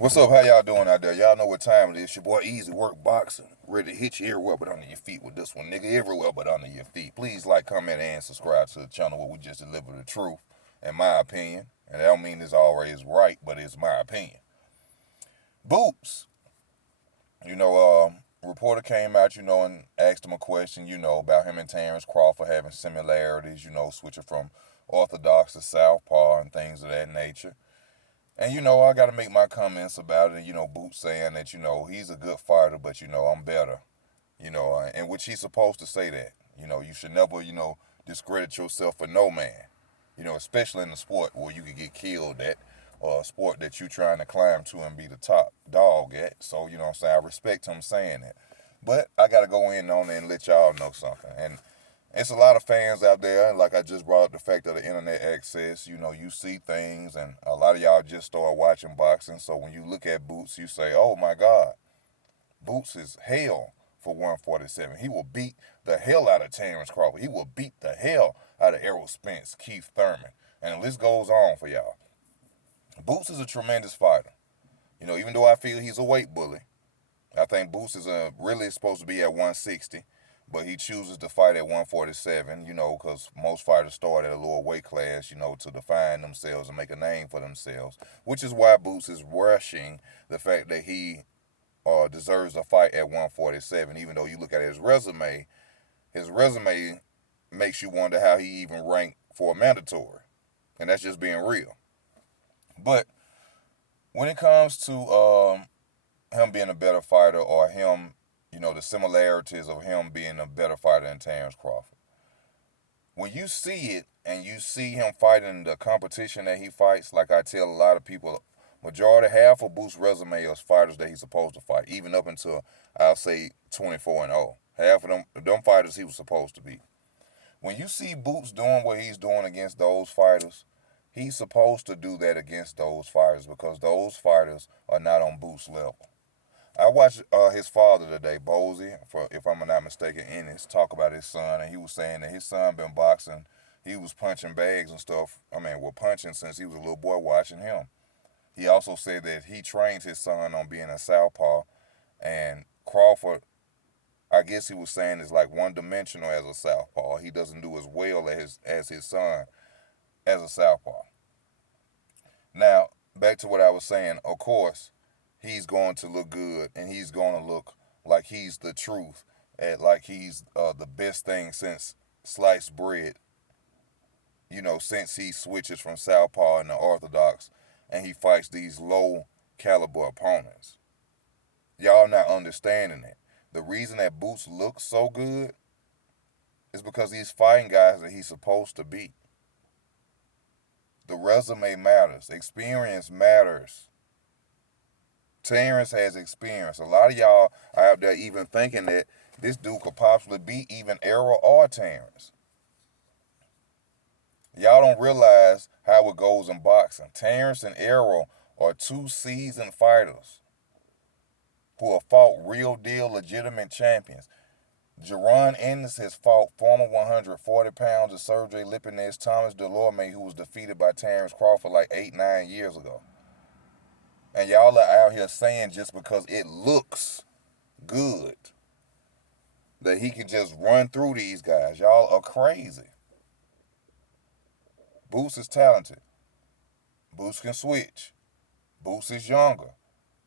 What's up? How y'all doing out there? Y'all know what time it is. Your boy Easy Work Boxing. Ready to hit you everywhere but under your feet with this one, nigga. Everywhere but under your feet. Please like, comment, and subscribe to the channel where we just deliver the truth, in my opinion. And I don't mean it's always right, but it's my opinion. Boots. Reporter came out, and asked him a question, about him and Terence Crawford having similarities, switching from orthodox to southpaw and things of that nature. And I got to make my comments about it. Boots saying that he's a good fighter, but I'm better. In which he's supposed to say that. You should never discredit yourself for no man. Especially in a sport where you could get killed at, or a sport that you're trying to climb to and be the top dog at. So what I'm saying, I respect him saying that. But I got to go in on it and let y'all know something. And it's a lot of fans out there, and like I just brought up the fact of the internet access, you see things, and a lot of y'all just start watching boxing. So when you look at Boots, you say, oh my God, Boots is hell for 147. He will beat the hell out of Terence Crawford. He will beat the hell out of Errol Spence, Keith Thurman, and the list goes on for y'all. Boots is a tremendous fighter. Even though I feel he's a weight bully, I think Boots is really supposed to be at 160. But he chooses to fight at 147, because most fighters start at a lower weight class, to define themselves and make a name for themselves. Which is why Boots is rushing the fact that he deserves a fight at 147, even though you look at his resume makes you wonder how he even ranked for a mandatory. And that's just being real. But when it comes to him being a better fighter, or him, the similarities of him being a better fighter than Terence Crawford. When you see it and you see him fighting the competition that he fights, like I tell a lot of people, half of Boots' resume is fighters that he's supposed to fight, even up until, I'll say, 24-0. Half of them fighters he was supposed to be. When you see Boots doing what he's doing against those fighters, he's supposed to do that against those fighters, because those fighters are not on Boots' level. I watched his father today, Bozy, if I'm not mistaken, Ennis, talk about his son, and he was saying that his son been boxing. He was punching bags and stuff. Punching since he was a little boy watching him. He also said that he trains his son on being a southpaw, and Crawford, I guess he was saying, is like one-dimensional as a southpaw. He doesn't do as well as his son as a southpaw. Now, back to what I was saying, of course, he's going to look good, and he's going to look like he's the truth, and like he's the best thing since sliced bread, since he switches from southpaw and the orthodox, and he fights these low caliber opponents. Y'all not understanding it. The reason that Boots looks so good is because he's fighting guys that he's supposed to beat. The resume matters. Experience matters. Terence has experience. A lot of y'all are out there even thinking that this dude could possibly beat even Errol or Terence. Y'all don't realize how it goes in boxing. Terence and Errol are two seasoned fighters who have fought real deal legitimate champions. Jaron Ennis has fought former 140 pounds of Sergey Lipinets, Thomas Delorme, who was defeated by Terence Crawford like 8-9 years ago. And y'all are out here saying just because it looks good that he can just run through these guys. Y'all are crazy. Boots is talented. Boots can switch. Boots is younger.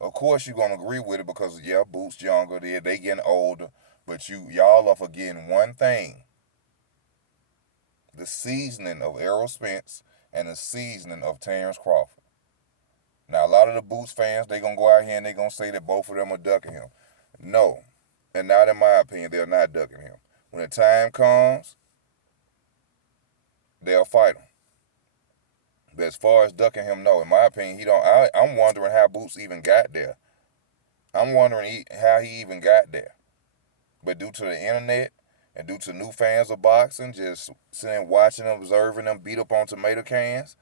Of course you're gonna agree with it because Boots younger. They getting older. But y'all are forgetting one thing. The seasoning of Errol Spence and the seasoning of Terence Crawford. Now, a lot of the Boots fans, they going to go out here and they going to say that both of them are ducking him. No. And not in my opinion, they're not ducking him. When the time comes, they'll fight him. But as far as ducking him, no. In my opinion, he don't. I'm wondering how Boots even got there. I'm wondering how he even got there. But due to the internet and due to new fans of boxing, just sitting, watching them, observing them beat up on tomato cans,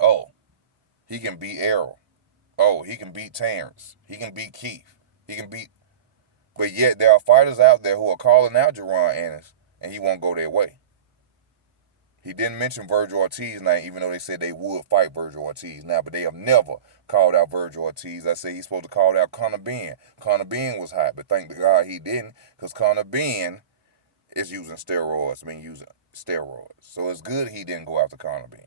oh, he can beat Errol. Oh, he can beat Terence. He can beat Keith. He can beat. But yet there are fighters out there who are calling out Jaron Ennis, and he won't go their way. He didn't mention Virgil Ortiz's name, even though they said they would fight Virgil Ortiz now, but they have never called out Virgil Ortiz. I say he's supposed to call out Conor Benn. Conor Benn was hot, but thank God he didn't, because Conor Benn is using steroids. So it's good he didn't go after Conor Benn.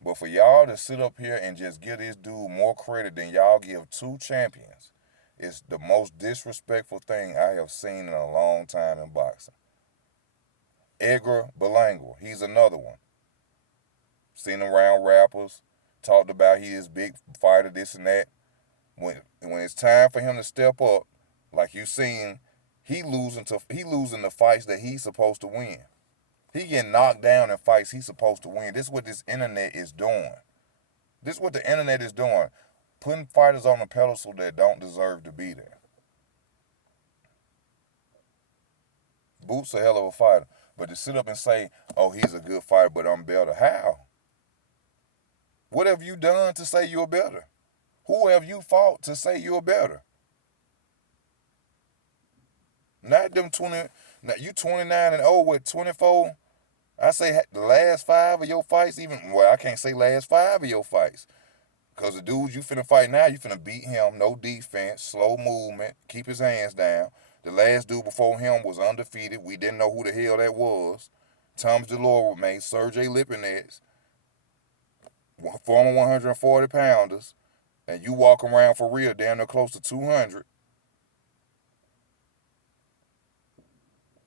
But for y'all to sit up here and just give this dude more credit than y'all give two champions, it's the most disrespectful thing I have seen in a long time in boxing. Edgar Berlanga, he's another one. Seen him around rappers, talked about he is big fighter, this and that. When it's time for him to step up, like you seen, he losing the fights that he's supposed to win. He getting knocked down in fights he's supposed to win. This is what this internet is doing. This is what the internet is doing. Putting fighters on a pedestal that don't deserve to be there. Boot's a hell of a fighter. But to sit up and say, oh, he's a good fighter, but I'm better. How? What have you done to say you're better? Who have you fought to say you're better? Not them 20. Now you 29-0 with 24. I say the last 5 of your fights, I can't say last 5 of your fights. Because the dudes you finna fight now, you finna beat him. No defense, slow movement, keep his hands down. The last dude before him was undefeated. We didn't know who the hell that was. Thomas DeLore made Sergey Lipinets, former 140 pounders, and you walk around for real down there close to 200.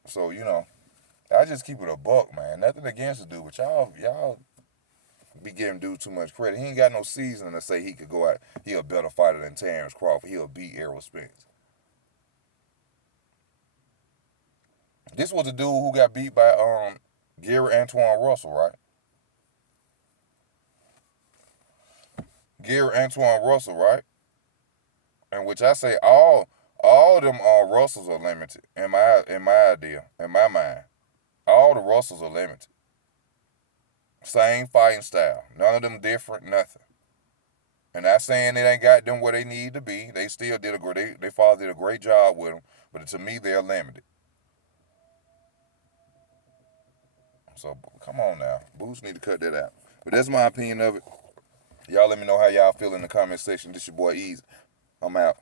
So, I just keep it a buck, man. Nothing against the dude, but y'all be giving dude too much credit. He ain't got no seasoning to say he could go out. He a better fighter than Terence Crawford. He'll beat Errol Spence. This was the dude who got beat by Gary Antoine Russell, right? Gary Antoine Russell, right? In which I say all them Russells are limited in my mind. All the Russells are limited. Same fighting style. None of them different, nothing. And not saying it ain't got them where they need to be. They still did they father did a great job with them, but to me they're limited. So come on now. Boots need to cut that out. But that's my opinion of it. Y'all let me know how y'all feel in the comment section. This your boy Easy. I'm out.